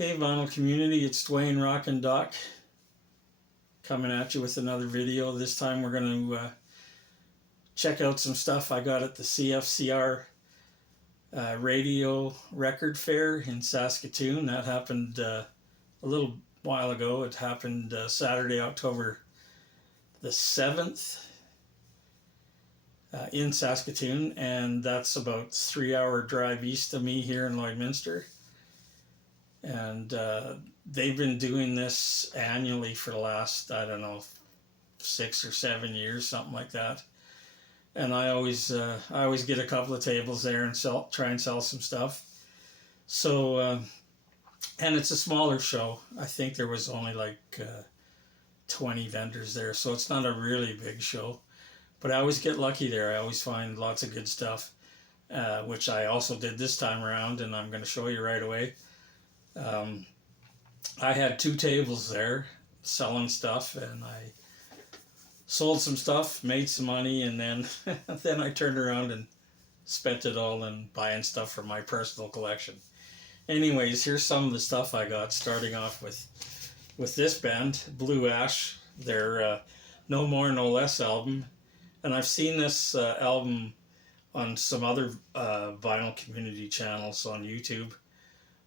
Hey vinyl community, it's Dwayne Rockin' Doc coming at you with another video. This time we're going to check out some stuff I got at the CFCR Radio Record Fair in Saskatoon. That happened a little while ago. It happened Saturday, October the 7th in Saskatoon, and that's about a 3-hour drive east of me here in Lloydminster. And they've been doing this annually for the last, I don't know, 6 or 7 years, something like that. And I always get a couple of tables there and try and sell some stuff. So, and it's a smaller show. I think there was only like 20 vendors there, so it's not a really big show. But I always get lucky there. I always find lots of good stuff, which I also did this time around, and I'm going to show you right away. I had 2 tables there selling stuff, and I sold some stuff, made some money, and then then I turned around and spent it all in buying stuff for my personal collection. Anyways, here's some of the stuff I got, starting off with this band, Blue Ash, their No More No Less album. And I've seen this album on some other vinyl community channels on YouTube.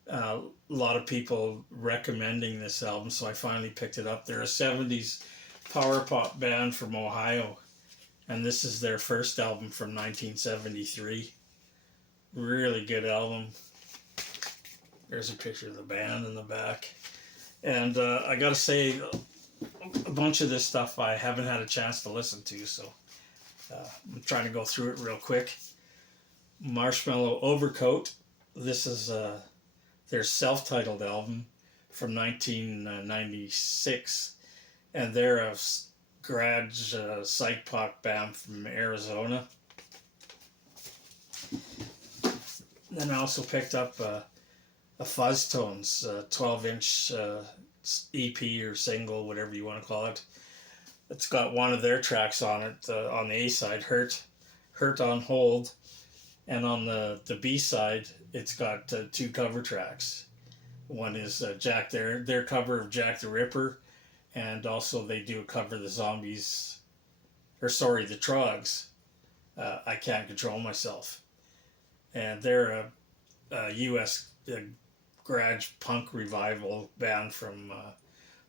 A lot of people recommending this album, so I finally picked it up. They're a 70s power pop band from Ohio, and this is their first album from 1973. Really good album. There's a picture of the band in the back. And I gotta say, a bunch of this stuff I haven't had a chance to listen to, so I'm trying to go through it real quick. Marshmallow Overcoat. This is their self-titled album from 1996, and they're a garage psych pop band from Arizona. Then I also picked up a Fuzz Tones 12-inch EP or single, whatever you want to call it. It's got one of their tracks on it, on the A side, Hurt on Hold, and on the B side, it's got 2 cover tracks. One is their cover of Jack the Ripper, and also they do a cover of the Trogs. I Can't Control Myself, and they're a U.S. garage punk revival band from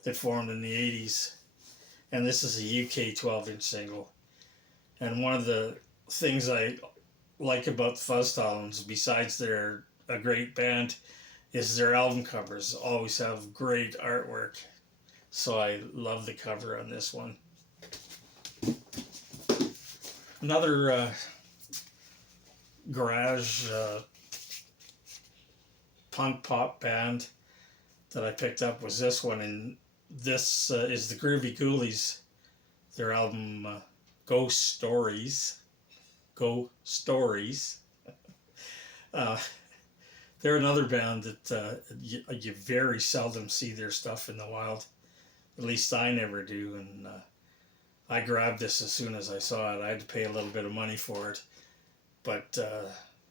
that formed in the 80s. And this is a UK 12-inch single. And one of the things I like about the Fuzz Tones, besides they're a great band, is their album covers always have great artwork. So I love the cover on this one. Another garage punk pop band that I picked up was this one, and this is the Groovy Ghoulies, their album Ghost Stories. They're another band that you very seldom see their stuff in the wild. At least I never do, and I grabbed this as soon as I saw it. I had to pay a little bit of money for it, but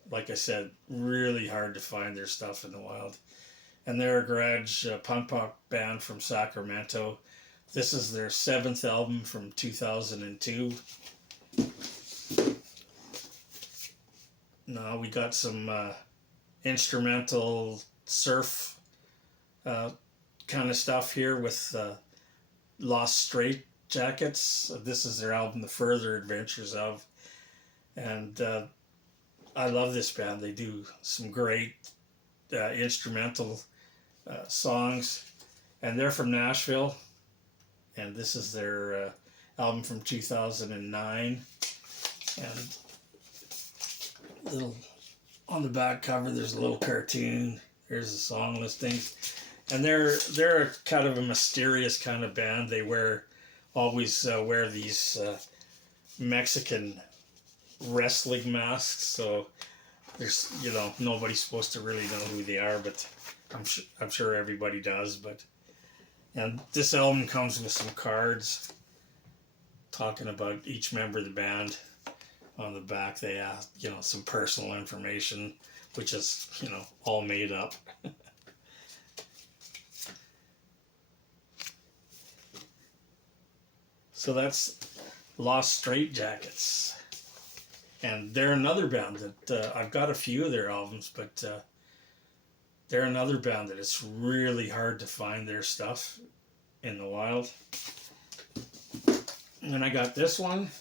like I said, really hard to find their stuff in the wild. And they're a garage punk pop band from Sacramento. This is their 7th album from 2002. Now we got some instrumental surf kind of stuff here with Lost Straight Jackets. This is their album, The Further Adventures Of. And I love this band. They do some great instrumental songs, and they're from Nashville, and this is their album from 2009. And little on the back cover there's a little cartoon, there's the song listings, and they're kind of a mysterious kind of band. They always wear these Mexican wrestling masks, so there's nobody's supposed to really know who they are, but I'm sure everybody does. And this album comes with some cards talking about each member of the band. On the back they have some personal information, which is all made up. So that's Lost Straitjackets. And they're another band that I've got a few of their albums, but they're another band that it's really hard to find their stuff in the wild. And then I got this one.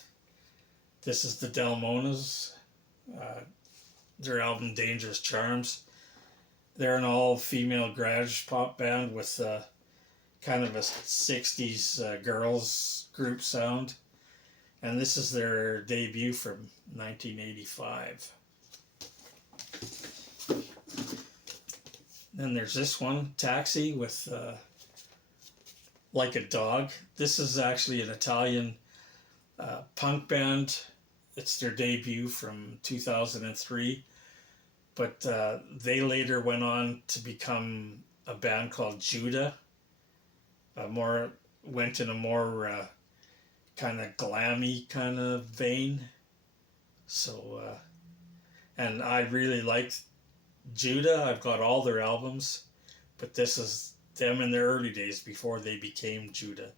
This is the Delmonas. Their album Dangerous Charms. They're an all-female garage pop band with kind of a 60s girls group sound. And this is their debut from 1985. Then there's this one, Taxi, with Like a Dog. This is actually an Italian punk band. It's their debut from 2003. But they later went on to become a band called Judah. Went in a more kind of glammy kind of vein. So, and I really liked Judah. I've got all their albums, but this is them in their early days before they became Judah.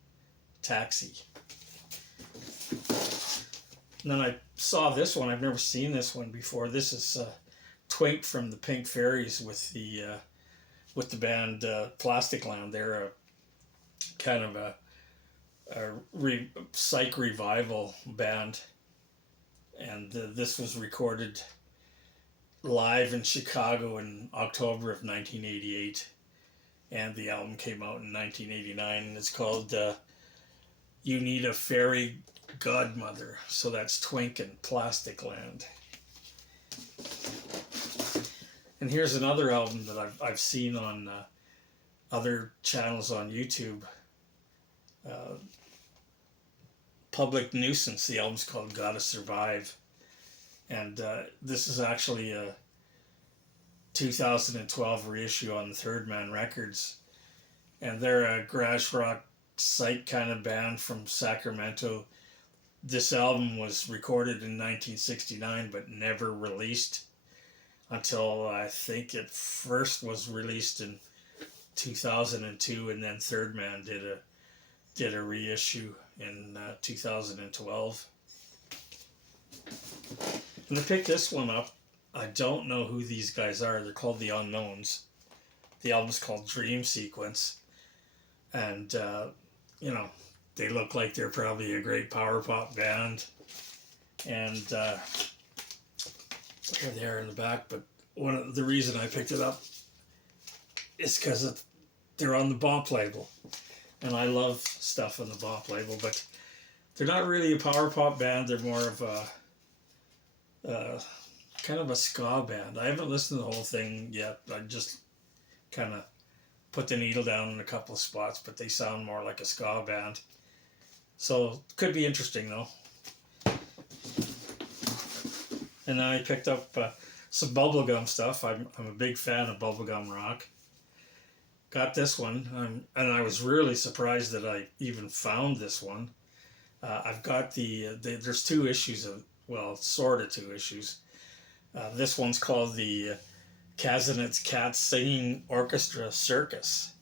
Taxi. And then I saw this one. I've never seen this one before. This is Twink from the Pink Fairies with the band Plastic Land. They're a kind of a psych revival band, and this was recorded live in Chicago in October of 1988, and the album came out in 1989, and it's called You Need a Fairy Godmother. So that's Twink and Plastic Land. And here's another album that I've seen on other channels on YouTube. Public Nuisance. The album's called Gotta Survive. And this is actually a 2012 reissue on the Third Man Records. And they're a garage rock psych kind of band from Sacramento. This album was recorded in 1969 but never released until I think it first was released in 2002, and then Third Man did a reissue in 2012. And I picked this one up. I don't know who these guys are. They're called The Unknowns. The album's called Dream Sequence. And, they look like they're probably a great power pop band. And there they are in the back. But the reason I picked it up is because they're on the Bump label. And I love stuff on the Bump label, but they're not really a power pop band. They're more of a kind of a ska band. I haven't listened to the whole thing yet. I just kind of put the needle down in a couple of spots, but they sound more like a ska band. So could be interesting though. And then I picked up some bubblegum stuff. I'm a big fan of bubblegum rock. Got this one, and I was really surprised that I even found this one. I've got there's two issues sort of two issues. This one's called the Kazinet's Cats Singing Orchestra Circus.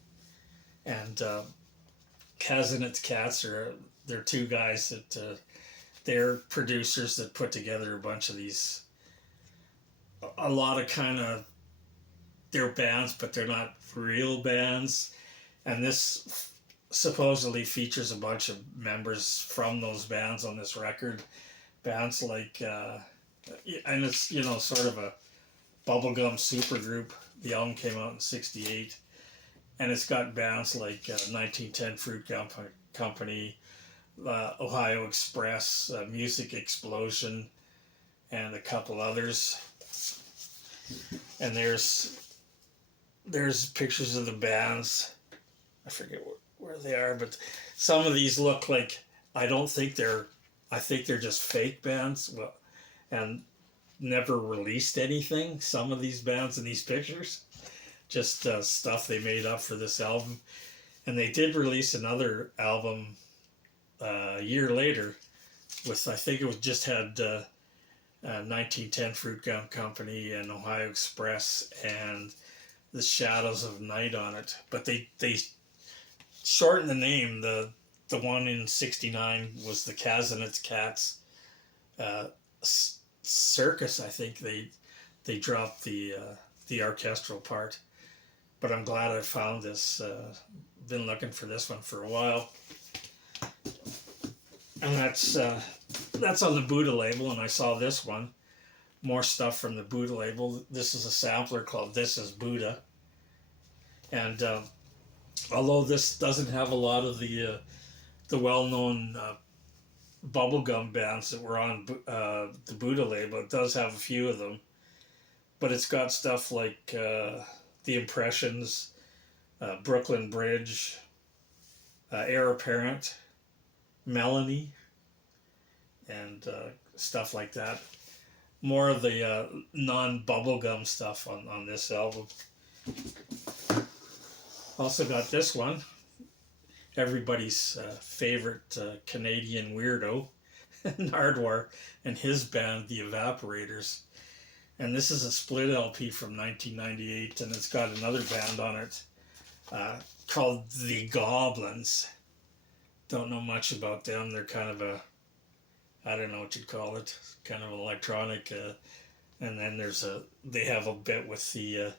And Kazinet's Cats they're two guys that they're producers that put together a bunch of these, a lot of kind of, they're bands, but they're not real bands. And this supposedly features a bunch of members from those bands on this record. Bands like, and it's, sort of a bubblegum supergroup. The album came out in '68. And it's got bands like 1910 Fruit Company, Ohio Express, Music Explosion, and a couple others. And there's pictures of the bands. I forget where they are, but some of these look like, I think they're just fake bands, and never released anything. Some of these bands in these pictures, just stuff they made up for this album. And they did release another album a year later with, I think it was just had 1910 Fruit Gum Company and Ohio Express and The Shadows of Night on it. But they shortened the name. The the one in '69 was the Kazanets Cats uh, circus. I think they dropped the orchestral part, but I'm glad I found this. Been looking for this one for a while, and that's on the Buddha label. And I saw this one, more stuff from the Buddha label. This is a sampler called "This Is Buddha," and although this doesn't have a lot of the well-known bubblegum bands that were on the Buddha label, it does have a few of them. But it's got stuff like The Impressions, Brooklyn Bridge, Heir Apparent, Melanie, and stuff like that. More of the non-bubblegum stuff on this album. Also got this one, everybody's favorite Canadian weirdo, Nardwuar, and his band, The Evaporators. And this is a split LP from 1998, and it's got another band on it called The Goblins. Don't know much about them. They're kind of I don't know what you'd call it, kind of electronic. And then they have a bit with the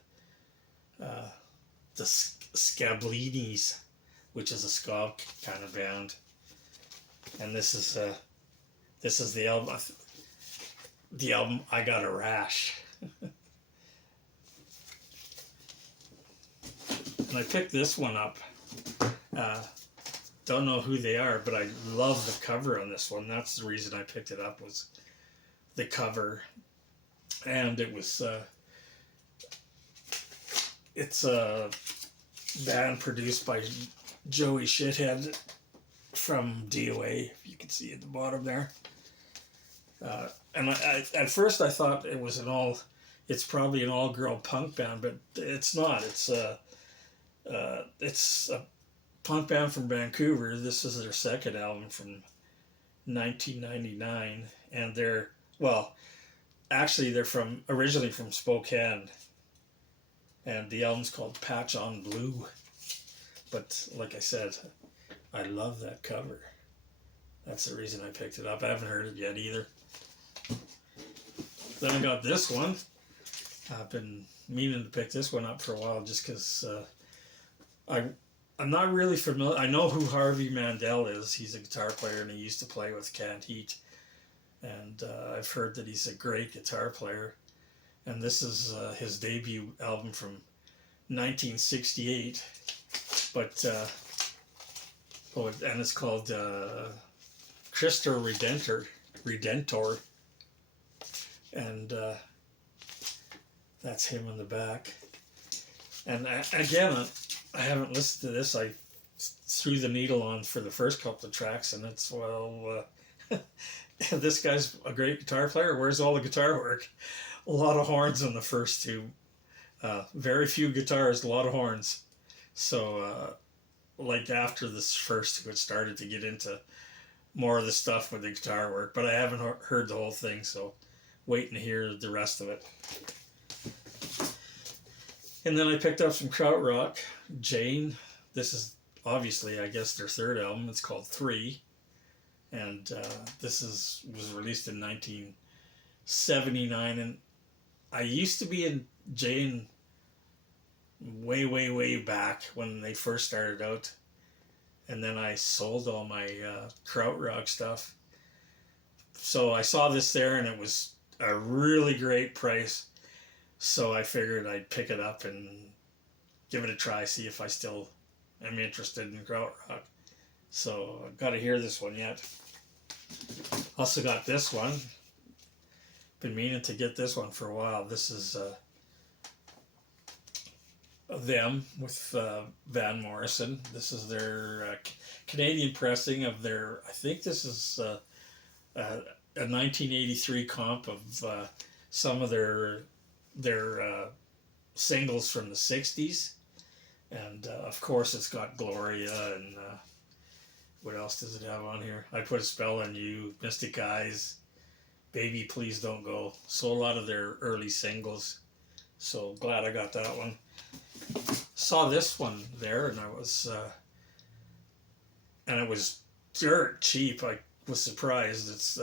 Scablinis, which is a ska kind of band. And this is the album. The album I Got a Rash. And I picked this one up. Don't know who they are, but I love the cover on this one. That's the reason I picked it up, was the cover. And it was it's a band produced by Joey Shithead from DOA, if you can see at the bottom there. And I at first I thought it's probably an all-girl punk band, but it's not. It's a punk band from Vancouver. This is their second album from 1999, and they're originally from Spokane, and the album's called Patch on Blue. But like I said, I love that cover. That's the reason I picked it up. I haven't heard it yet either. Then I got this one. I've been meaning to pick this one up for a while, just because I'm not really familiar. I know who Harvey Mandel is. He's a guitar player, and he used to play with Canned Heat. And I've heard that he's a great guitar player. And this is his debut album from 1968. But and it's called Cristo Redentor. And that's him in the back. And again, I haven't listened to this. I threw the needle on for the first couple of tracks, and it's, this guy's a great guitar player. Where's all the guitar work? A lot of horns on the first two. Very few guitars, a lot of horns. So, like after this first two, it started to get into more of the stuff with the guitar work. But I haven't heard the whole thing, so waiting to hear the rest of it. And then I picked up some krautrock. Jane. This is obviously, I guess, their third album. It's called 3. And this was released in 1979. And I used to be in Jane way, way, way back when they first started out. And then I sold all my krautrock stuff. So I saw this there, and it was a really great price. So I figured I'd pick it up and give it a try, see if I still am interested in krautrock. So I've got to hear this one yet. Also got this one. Been meaning to get this one for a while. This is them with Van Morrison. This is their Canadian pressing of their, I think this is a 1983 comp of some of their singles from the 60s. And of course it's got Gloria and what else does it have on here? I Put a Spell on You, Mystic Eyes, Baby Please Don't Go. So a lot of their early singles. So glad I got that one. Saw this one there, and I was and it was dirt cheap. I was surprised. It's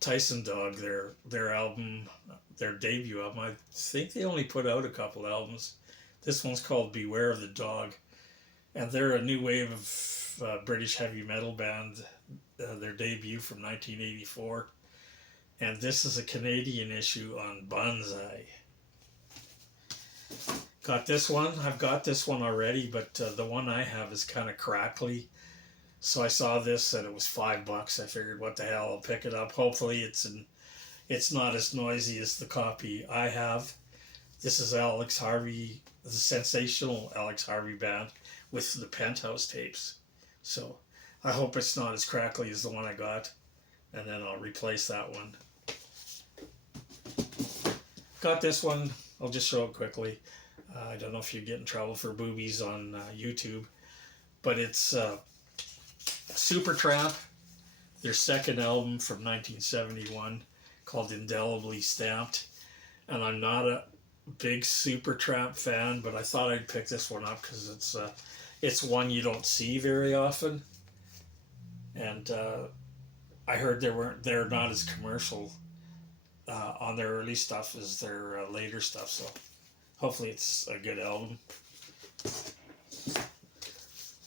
Tyson Dog, their album, their debut album. I think they only put out a couple albums. This one's called Beware of the Dog, and they're a new wave of British heavy metal band. Their debut from 1984, and this is a Canadian issue on Bonsai. Got this one. I've got this one already, but the one I have is kind of crackly. So I saw this and it was $5. I figured, what the hell? I'll pick it up. Hopefully, it's not as noisy as the copy I have. This is Alex Harvey, the sensational Alex Harvey band with the Penthouse tapes. So I hope it's not as crackly as the one I got, and then I'll replace that one. Got this one. I'll just show it quickly. I don't know if you get in trouble for boobies on YouTube, but it's Supertramp, their second album from 1971 called Indelibly Stamped. And I'm not a big Supertramp fan, but I thought I'd pick this one up because it's one you don't see very often. And I heard they're not as commercial on their early stuff as their later stuff, so hopefully it's a good album.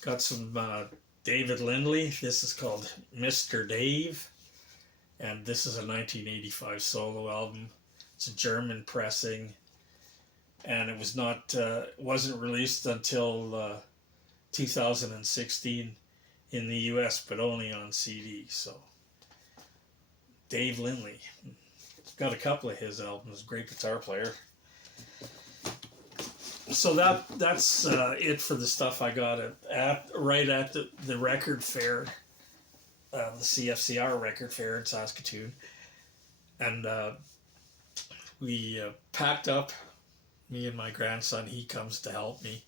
Got some David Lindley. This is called Mr. Dave, and this is a 1985 solo album. It's a German pressing, and it wasn't released until 2016 in the US, but only on CD. So Dave Lindley, got a couple of his albums. Great guitar player. So that's it for the stuff I got right at the record fair, the CFCR Record Fair in Saskatoon, and we packed up. Me and my grandson, he comes to help me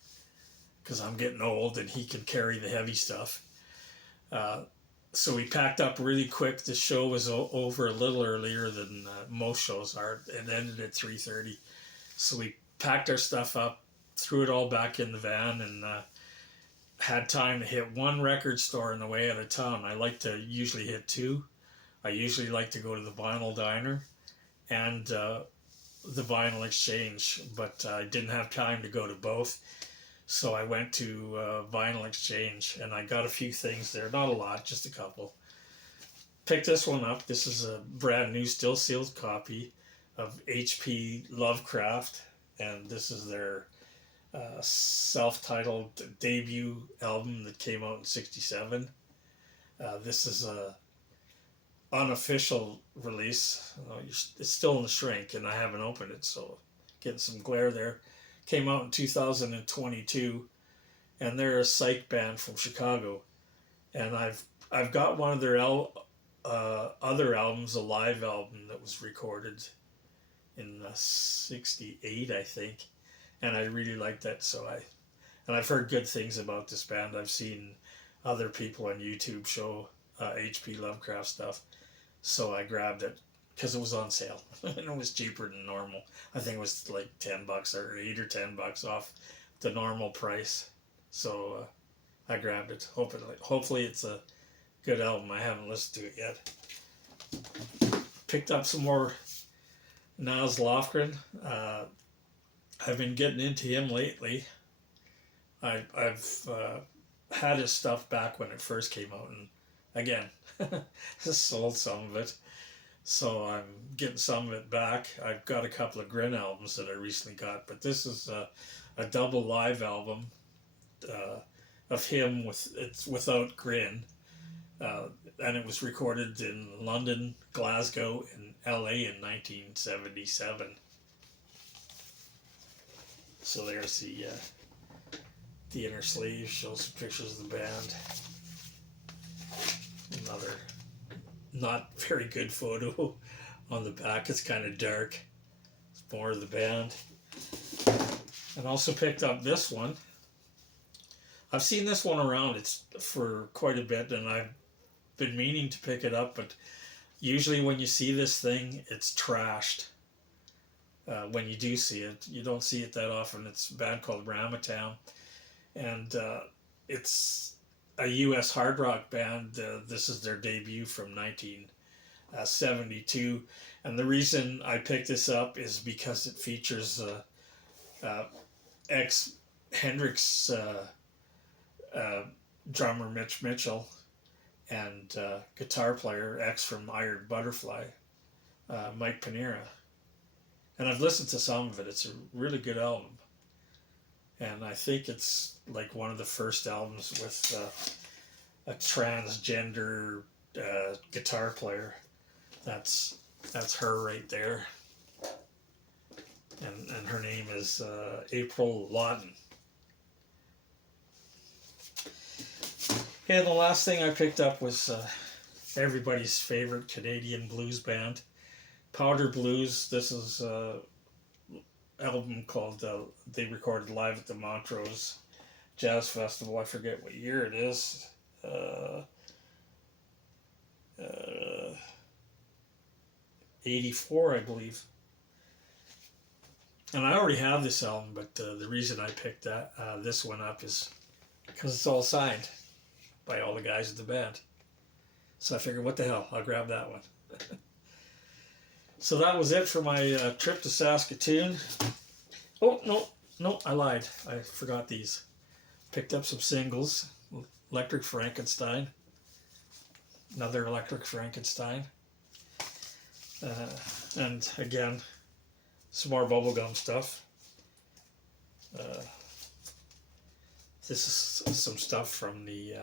because I'm getting old and he can carry the heavy stuff. So we packed up really quick. The show was over a little earlier than most shows are. It ended at 3:30. So we packed our stuff up, threw it all back in the van, and had time to hit one record store on the way out of town. I like to usually hit two. I usually like to go to the Vinyl Diner and the Vinyl Exchange, but I didn't have time to go to both. So I went to Vinyl Exchange, and I got a few things there. Not a lot, just a couple. Picked this one up. This is a brand new, still sealed copy of H.P. Lovecraft, and this is their self-titled debut album that came out in '67. This is a unofficial release. It's still in the shrink, and I haven't opened it, so getting some glare there. Came out in 2022, and they're a psych band from Chicago, and I've got one of their other albums, a live album that was recorded in '68, I think, and I really like that. So I've heard good things about this band. I've seen other people on YouTube show H.P. Lovecraft stuff, so I grabbed it because it was on sale and it was cheaper than normal. I think it was like $10 or $8 or $10 off the normal price. So I grabbed it. Hopefully it's a good album. I haven't listened to it yet. Picked up some more Niles Lofgren. I've been getting into him lately. I've had his stuff back when it first came out, and again, sold some of it. So I'm getting some of it back. I've got a couple of Grin albums that I recently got, but this is a double live album of him without Grin, and it was recorded in London, Glasgow, and LA in 1977. So there's the inner sleeve, shows some pictures of the band. Another not very good photo on the back. It's kind of dark. It's more of the band. And also picked up this one. I've seen this one around. It's for quite a bit, and I've been meaning to pick it up, but usually when you see this thing, it's trashed. When you do see it, you don't see it that often. It's a band called Ramatown, and it's a U.S. hard rock band. This is their debut from 1972, and the reason I picked this up is because it features ex Hendrix drummer Mitch Mitchell and guitar player ex from Iron Butterfly Mike Panera. And I've listened to some of it. It's a really good album. And I think it's like one of the first albums with a transgender guitar player. That's her right there. And her name is April Lawton. And the last thing I picked up was everybody's favorite Canadian blues band, Powder Blues. This is an album called, they recorded live at the Montrose Jazz Festival. I forget what year it is. 84, I believe. And I already have this album, but the reason I picked this one up is because it's all signed by all the guys in the band. So I figured, what the hell, I'll grab that one. So that was it for my trip to Saskatoon. Oh, no, I lied. I forgot these. Picked up some singles. Electric Frankenstein. Another Electric Frankenstein. And again, some more bubblegum stuff. This is some stuff from the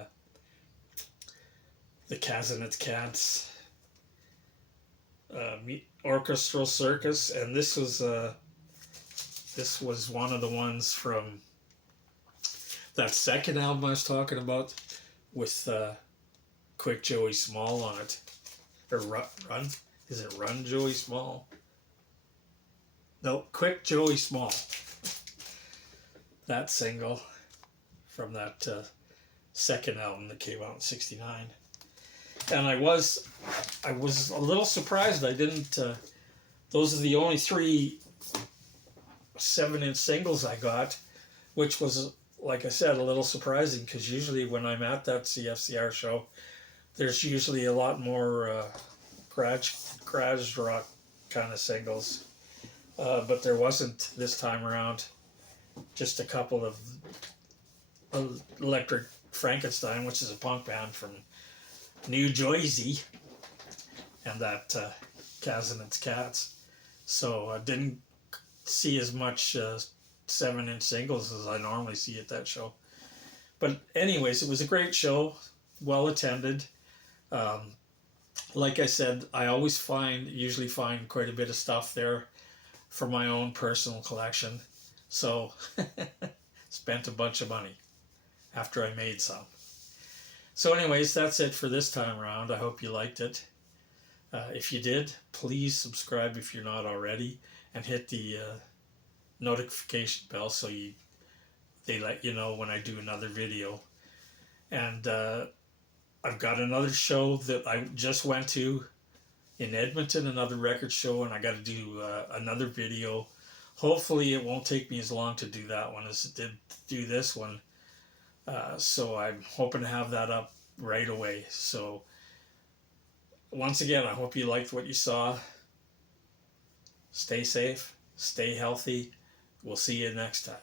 Cazanet Cats Orchestral Circus, and this was one of the ones from that second album I was talking about with Quick Joey Small on it, or Run. Is it Run Joey Small? No, Quick Joey Small. That single from that second album that came out in '69. And I was a little surprised I didn't. Those are the only 3 7-inch singles I got, which was, like I said, a little surprising because usually when I'm at that CFCR show, there's usually a lot more garage rock kind of singles, but there wasn't this time around. Just a couple of Electric Frankenstein, which is a punk band from New Jersey, and that Cazanet Cats. So I didn't see as much 7-inch singles as I normally see at that show. But anyways, it was a great show, well attended. Like I said, I usually find quite a bit of stuff there for my own personal collection. So spent a bunch of money after I made some. So anyways, that's it for this time around. I hope you liked it. If you did, please subscribe if you're not already, and hit the notification bell so they let you know when I do another video. And I've got another show that I just went to in Edmonton, another record show, and I got to do another video. Hopefully it won't take me as long to do that one as it did do this one. So I'm hoping to have that up right away. So once again, I hope you liked what you saw. Stay safe, stay healthy. We'll see you next time.